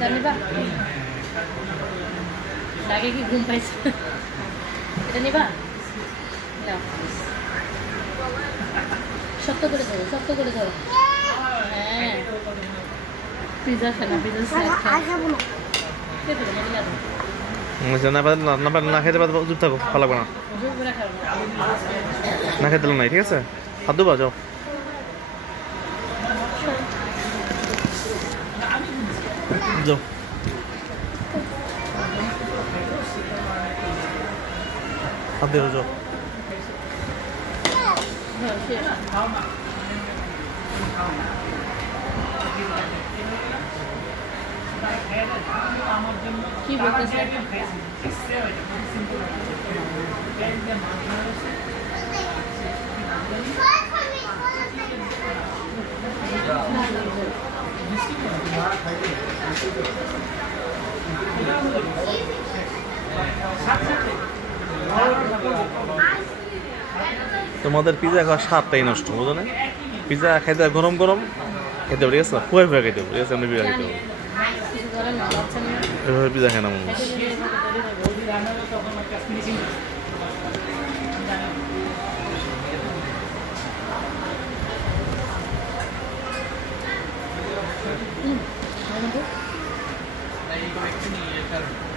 এটা নিবা লাগে কি ঘুম পাইছে এটা নিবা নাও শক্ত করে ধরো হ্যাঁ পিজা খানা পিজা স্ন্যাক খাবো না খেতে না না খেতে পারো চুপ থাকো ভালো লাগবে না না খেতে নাই ঠিক আছে হাত দেবো যাও যাও হাত দেবো যাও কি বলতেছে তোমাদের পিজা খাওয়ার স্বাদটাই নষ্ট বুঝো না পিজা খাইতে গরম গরম খেতে ঠিক আছে ফুয়ে ফুয়ে খাইতে ঠিক আছে পিজা খাইতে এভাবে পিজা খাই না মানুষ Thank you.